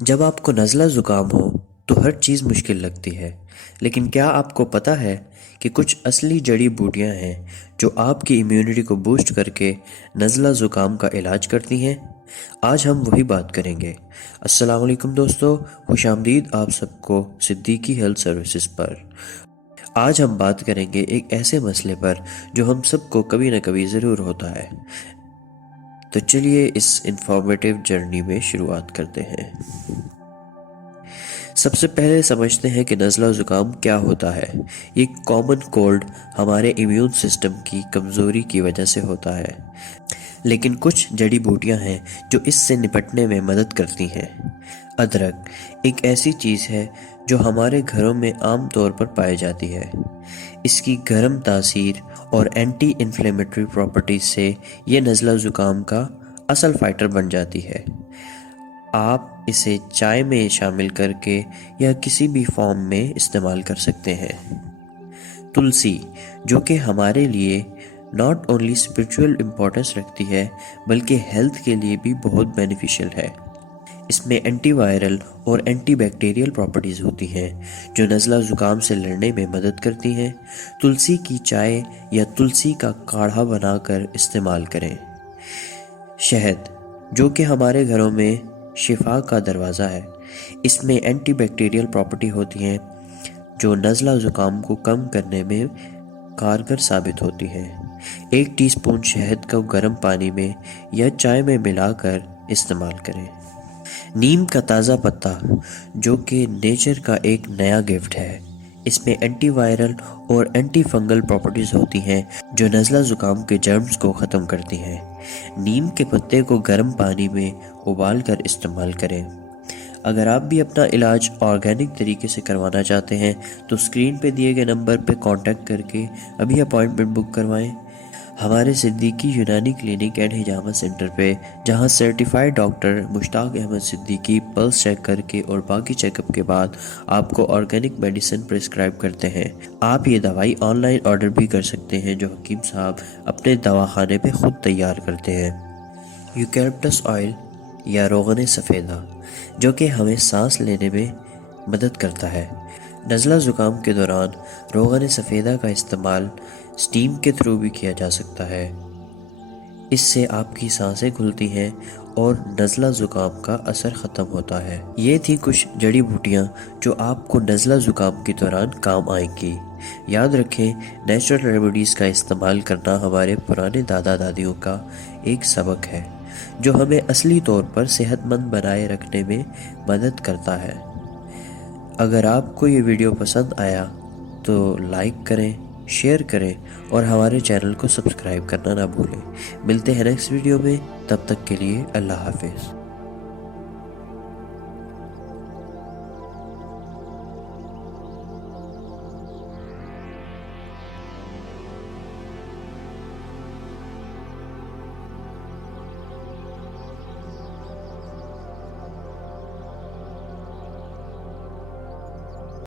جب آپ کو نزلہ زکام ہو تو ہر چیز مشکل لگتی ہے، لیکن کیا آپ کو پتہ ہے کہ کچھ اصلی جڑی بوٹیاں ہیں جو آپ کی امیونٹی کو بوسٹ کر کے نزلہ زکام کا علاج کرتی ہیں؟ آج ہم وہی بات کریں گے۔ السلام علیکم دوستو، خوش آمدید آپ سب کو صدیقی ہیلتھ سروسز پر۔ آج ہم بات کریں گے ایک ایسے مسئلے پر جو ہم سب کو کبھی نہ کبھی ضرور ہوتا ہے۔ تو چلیے اس انفارمیٹیو جرنی میں شروعات کرتے ہیں۔ سب سے پہلے سمجھتے ہیں کہ نزلہ زکام کیا ہوتا ہے۔ یہ کامن کولڈ ہمارے امیون سسٹم کی کمزوری کی وجہ سے ہوتا ہے، لیکن کچھ جڑی بوٹیاں ہیں جو اس سے نپٹنے میں مدد کرتی ہیں۔ ادرک ایک ایسی چیز ہے جو ہمارے گھروں میں عام طور پر پائی جاتی ہے۔ اس کی گرم تاثیر اور اینٹی انفلیمیٹری پراپرٹیز سے یہ نزلہ زکام کا اصل فائٹر بن جاتی ہے۔ آپ اسے چائے میں شامل کر کے یا کسی بھی فارم میں استعمال کر سکتے ہیں۔ تلسی، جو کہ ہمارے لیے ناٹ اونلی اسپریچول امپورٹنس رکھتی ہے بلکہ ہیلتھ کے لیے بھی بہت بینیفیشل ہے۔ اس میں اینٹی وائرل اور اینٹی بیکٹیریل پراپرٹیز ہوتی ہیں جو نزلہ زکام سے لڑنے میں مدد کرتی ہیں۔ تلسی کی چائے یا تلسی کا کاڑھا بنا کر استعمال کریں۔ شہد، جو کہ ہمارے گھروں میں شفا کا دروازہ ہے، اس میں اینٹی بیکٹیریل پراپرٹی ہوتی ہیں جو نزلہ زکام کو کم کرنے میں کارگر ثابت ہوتی ہیں۔ 1 ٹی اسپون شہد کو گرم پانی میں یا چائے میں ملا کر استعمال کریں۔ نیم کا تازہ پتا، جو کہ نیچر کا ایک نیا گفٹ ہے، اس میں اینٹی وائرل اور اینٹی فنگل پراپرٹیز ہوتی ہیں جو نزلہ زکام کے جرمز کو ختم کرتی ہیں۔ نیم کے پتے کو گرم پانی میں ابال کر استعمال کریں۔ اگر آپ بھی اپنا علاج آرگینک طریقے سے کروانا چاہتے ہیں تو اسکرین پہ دیے گئے نمبر پہ کانٹیکٹ کر کے ابھی اپائنٹمنٹ بک کروائیں ہمارے صدیقی یونانی کلینک اینڈ ہجامہ سینٹر پہ، جہاں سرٹیفائیڈ ڈاکٹر مشتاق احمد صدیقی پلس چیک کر کے اور باقی چیک اپ کے بعد آپ کو آرگینک میڈیسن پرسکرائب کرتے ہیں۔ آپ یہ دوائی آن لائن آرڈر بھی کر سکتے ہیں جو حکیم صاحب اپنے دواخانے پہ خود تیار کرتے ہیں۔ یوکیلپٹس آئل یا روغن سفیدہ، جو کہ ہمیں سانس لینے میں مدد کرتا ہے۔ نزلہ زکام کے دوران روغن سفیدہ کا استعمال سٹیم کے تھرو بھی کیا جا سکتا ہے۔ اس سے آپ کی سانسیں کھلتی ہیں اور نزلہ زکام کا اثر ختم ہوتا ہے۔ یہ تھی کچھ جڑی بوٹیاں جو آپ کو نزلہ زکام کے دوران کام آئیں گی۔ یاد رکھیں، نیچرل ریمیڈیز کا استعمال کرنا ہمارے پرانے دادا دادیوں کا ایک سبق ہے جو ہمیں اصلی طور پر صحت مند بنائے رکھنے میں مدد کرتا ہے۔ اگر آپ کو یہ ویڈیو پسند آیا تو لائک کریں، شیئر کریں اور ہمارے چینل کو سبسکرائب کرنا نہ بھولیں۔ ملتے ہیں نیکسٹ ویڈیو میں، تب تک کے لیے اللہ حافظ۔